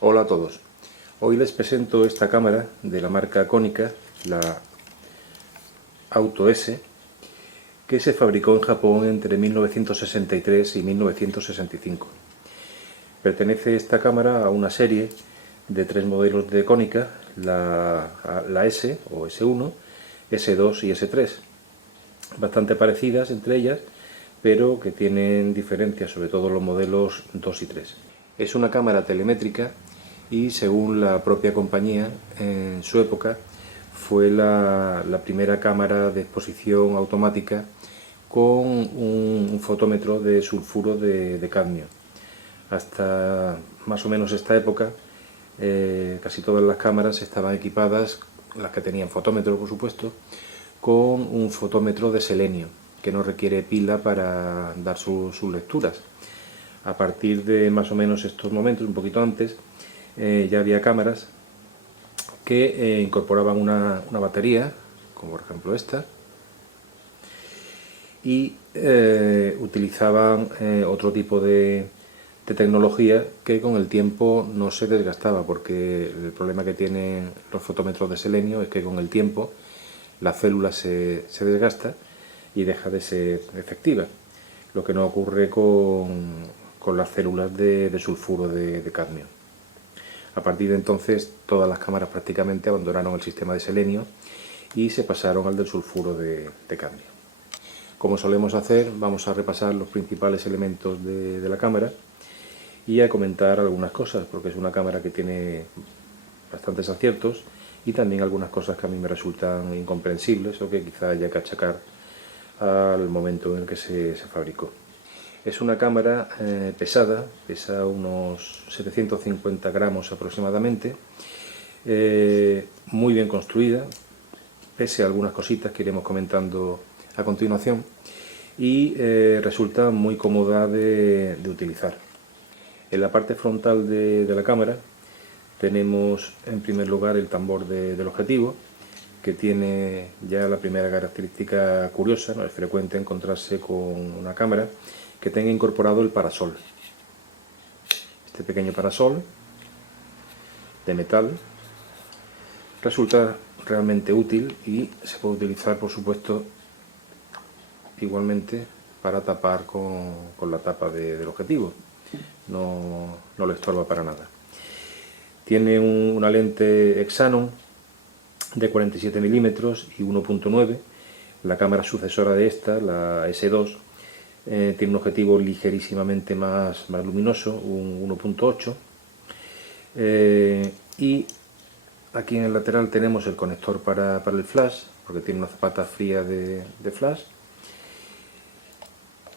Hola a todos. Hoy les presento esta cámara de la marca Konica, la Auto S, que se fabricó en Japón entre 1963 y 1965. Pertenece esta cámara a una serie de 3 modelos de Konica, la S o S1, S2 y S3, bastante parecidas entre ellas, pero que tienen diferencias, sobre todo los modelos 2 y 3. Es una cámara telemétrica y, según la propia compañía, en su época fue la primera cámara de exposición automática con un fotómetro de sulfuro de cadmio. Hasta más o menos esta época, casi todas las cámaras estaban equipadas, las que tenían fotómetro por supuesto, con un fotómetro de selenio, que no requiere pila para dar sus lecturas. A partir de más o menos estos momentos, un poquito antes, ya había cámaras que incorporaban una batería, como por ejemplo esta, y utilizaban otro tipo de tecnología que con el tiempo no se desgastaba, porque el problema que tienen los fotómetros de selenio es que con el tiempo la célula se desgasta y deja de ser efectiva, lo que no ocurre con las células de sulfuro de cadmio. A partir de entonces todas las cámaras prácticamente abandonaron el sistema de selenio y se pasaron al del sulfuro de cadmio. Como solemos hacer, vamos a repasar los principales elementos de la cámara y a comentar algunas cosas, porque es una cámara que tiene bastantes aciertos y también algunas cosas que a mí me resultan incomprensibles o que quizá haya que achacar al momento en el que se fabricó. Es una cámara pesada, pesa unos 750 gramos aproximadamente, muy bien construida, pese a algunas cositas que iremos comentando a continuación, y resulta muy cómoda de utilizar. En la parte frontal de la cámara tenemos en primer lugar el tambor del objetivo, que tiene ya la primera característica curiosa. No es frecuente encontrarse con una cámara que tenga incorporado el parasol. Este pequeño parasol de metal resulta realmente útil y se puede utilizar, por supuesto, igualmente para tapar con la tapa del objetivo. No le estorba para nada. Tiene una lente Xenon de 47 milímetros y 1.9. La cámara sucesora de esta, la S2, tiene un objetivo ligerísimamente más luminoso, un 1.8. Y aquí en el lateral tenemos el conector para el flash, porque tiene una zapata fría de flash.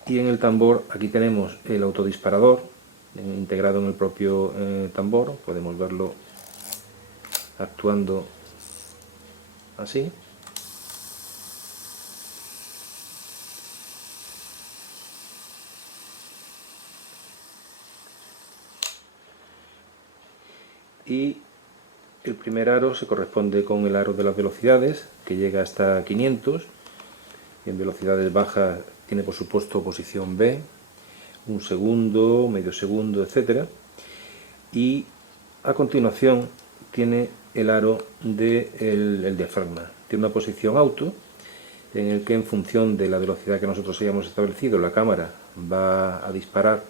Y en el tambor aquí tenemos el autodisparador integrado en el propio tambor. Podemos verlo actuando así. Y el primer aro se corresponde con el aro de las velocidades, que llega hasta 500, y en velocidades bajas tiene por supuesto posición B, un segundo, medio segundo, etc. Y a continuación tiene el aro del diafragma. Tiene una posición auto, en el que en función de la velocidad que nosotros hayamos establecido, la cámara va a disparar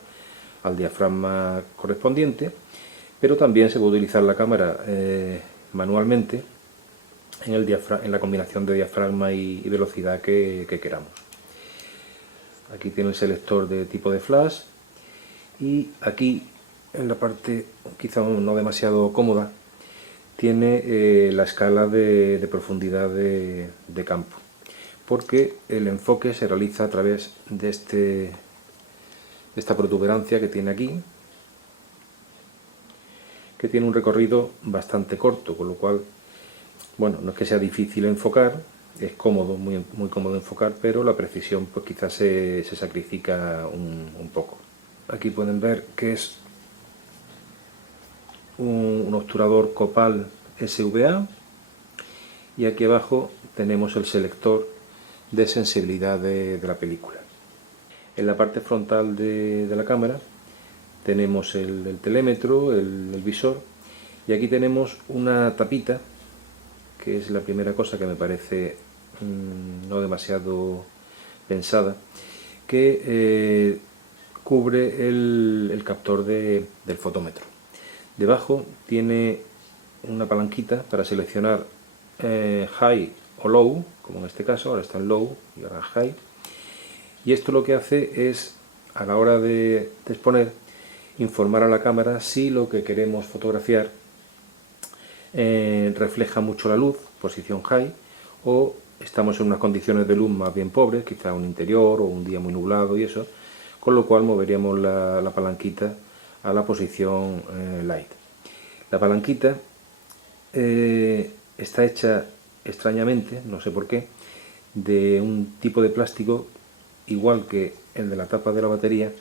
al diafragma correspondiente, pero también se puede utilizar la cámara manualmente en la combinación de diafragma y velocidad que queramos. Aquí tiene el selector de tipo de flash, y aquí en la parte quizá no demasiado cómoda tiene la escala de profundidad de campo, porque el enfoque se realiza a través de esta protuberancia que tiene aquí, que tiene un recorrido bastante corto, con lo cual, bueno, no es que sea difícil enfocar, es cómodo, muy cómodo enfocar, pero la precisión pues quizás se sacrifica un poco. Aquí pueden ver que es un obturador Copal SVA, y aquí abajo tenemos el selector de sensibilidad de la película. En la parte frontal de la cámara tenemos el telémetro, el visor, y aquí tenemos una tapita, que es la primera cosa que me parece no demasiado pensada, que cubre el captor del fotómetro. Debajo tiene una palanquita para seleccionar high o low, como en este caso, ahora está en low y ahora en high, y esto lo que hace es, a la hora de exponer, informar a la cámara si lo que queremos fotografiar refleja mucho la luz, posición high, o estamos en unas condiciones de luz más bien pobres, quizá un interior o un día muy nublado y eso, con lo cual moveríamos la palanquita a la posición light. La palanquita está hecha extrañamente, no sé por qué, de un tipo de plástico igual que el de la tapa de la batería,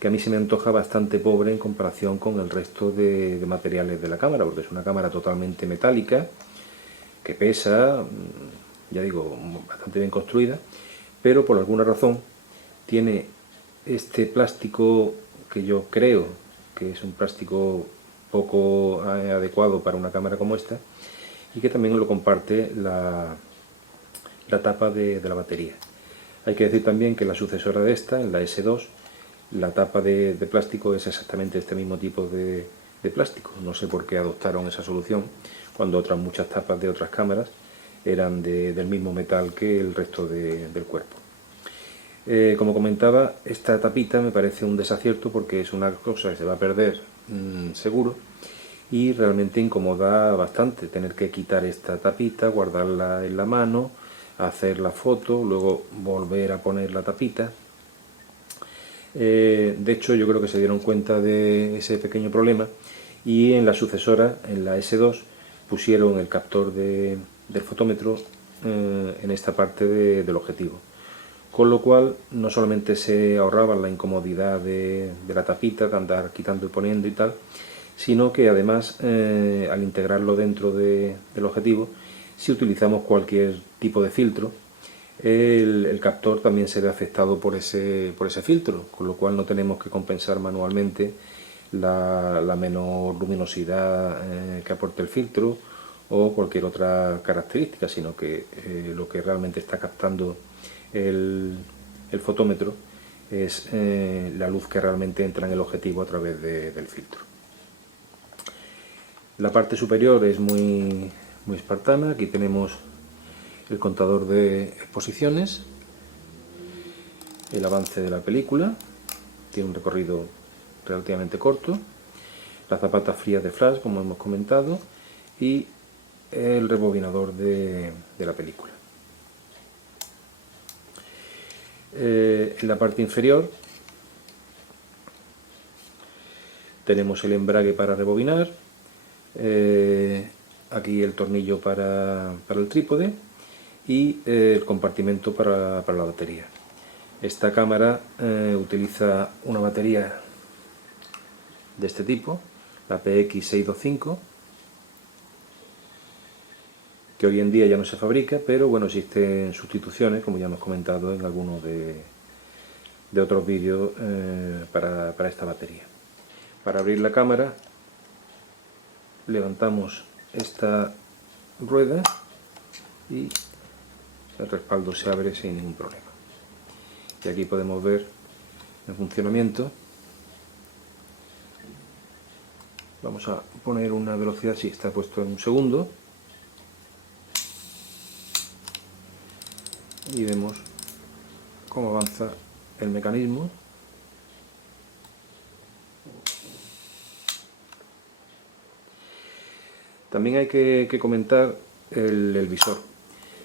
que a mí se me antoja bastante pobre en comparación con el resto de materiales de la cámara, porque es una cámara totalmente metálica, que pesa, ya digo, bastante bien construida, pero por alguna razón tiene este plástico que yo creo que es un plástico poco adecuado para una cámara como esta, y que también lo comparte la tapa de la batería. Hay que decir también que la sucesora de esta, en la S2, la tapa de plástico es exactamente este mismo tipo de plástico. No sé por qué adoptaron esa solución cuando otras muchas tapas de otras cámaras eran del mismo metal que el resto del cuerpo. Como comentaba, esta tapita me parece un desacierto porque es una cosa que se va a perder seguro, y realmente incomoda bastante tener que quitar esta tapita, guardarla en la mano, hacer la foto, luego volver a poner la tapita. De hecho, yo creo que se dieron cuenta de ese pequeño problema, y en la sucesora, en la S2, pusieron el captor del fotómetro en esta parte del objetivo, con lo cual no solamente se ahorraban la incomodidad de la tapita, de andar quitando y poniendo y tal, sino que además al integrarlo dentro del objetivo, si utilizamos cualquier tipo de filtro, el captor también se ve afectado por ese filtro, con lo cual no tenemos que compensar manualmente la menor luminosidad que aporte el filtro o cualquier otra característica, sino que lo que realmente está captando el fotómetro es la luz que realmente entra en el objetivo a través del filtro. La parte superior es muy espartana. Aquí tenemos el contador de exposiciones, el avance de la película, tiene un recorrido relativamente corto, las zapatas frías de flash, como hemos comentado, y el rebobinador de la película. En la parte inferior tenemos el embrague para rebobinar, aquí el tornillo para el trípode y el compartimento para la batería. Esta cámara utiliza una batería de este tipo, la PX625, que hoy en día ya no se fabrica, pero bueno, existen sustituciones, como ya hemos comentado en algunos de otros vídeos para esta batería. Para abrir la cámara levantamos esta rueda y el respaldo se abre sin ningún problema. Y aquí podemos ver el funcionamiento. Vamos a poner una velocidad, si está puesto en un segundo, y vemos cómo avanza el mecanismo. También hay que comentar el visor.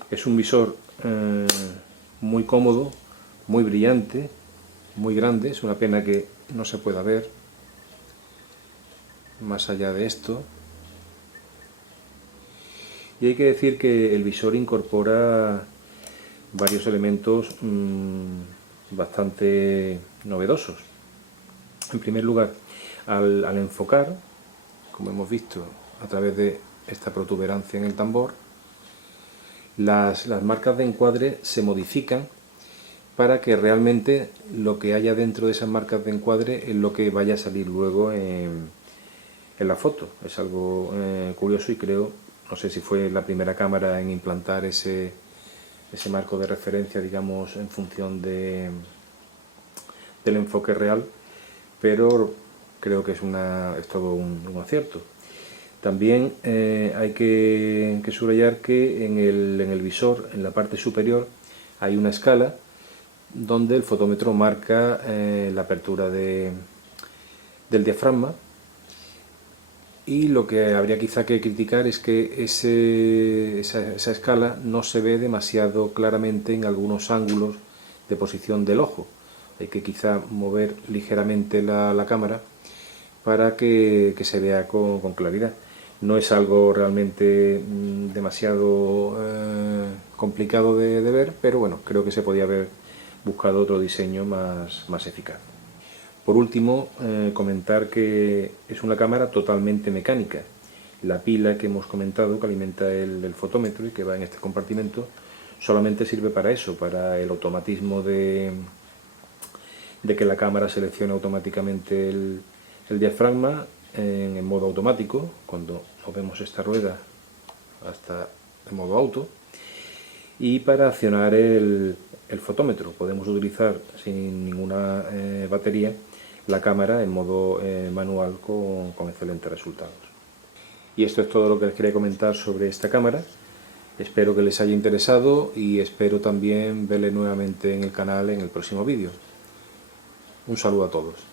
Es un visor muy cómodo, muy brillante, muy grande. Es una pena que no se pueda ver más allá de esto. Y hay que decir que el visor incorpora varios elementos bastante novedosos. En primer lugar, al enfocar, como hemos visto a través de esta protuberancia en el tambor, las marcas de encuadre se modifican para que realmente lo que haya dentro de esas marcas de encuadre es lo que vaya a salir luego en la foto. Es algo curioso y creo, no sé si fue la primera cámara en implantar ese marco de referencia, digamos, en función del enfoque real, pero creo que es todo un acierto. También hay que subrayar que en el visor, en la parte superior, hay una escala donde el fotómetro marca la apertura del diafragma, y lo que habría quizá que criticar es que esa escala no se ve demasiado claramente en algunos ángulos de posición del ojo. Hay que quizá mover ligeramente la cámara para que se vea con claridad. No es algo realmente demasiado complicado de ver, pero bueno, creo que se podía haber buscado otro diseño más eficaz. Por último, comentar que es una cámara totalmente mecánica. La pila que hemos comentado, que alimenta el fotómetro y que va en este compartimento, solamente sirve para eso, para el automatismo de que la cámara seleccione automáticamente el diafragma en modo automático, cuando movemos esta rueda hasta en modo auto, y para accionar el fotómetro podemos utilizar sin ninguna batería la cámara en modo manual con excelentes resultados. Y esto es todo lo que les quería comentar sobre esta cámara. Espero que les haya interesado y espero también verles nuevamente en el canal en el próximo vídeo. Un saludo a todos.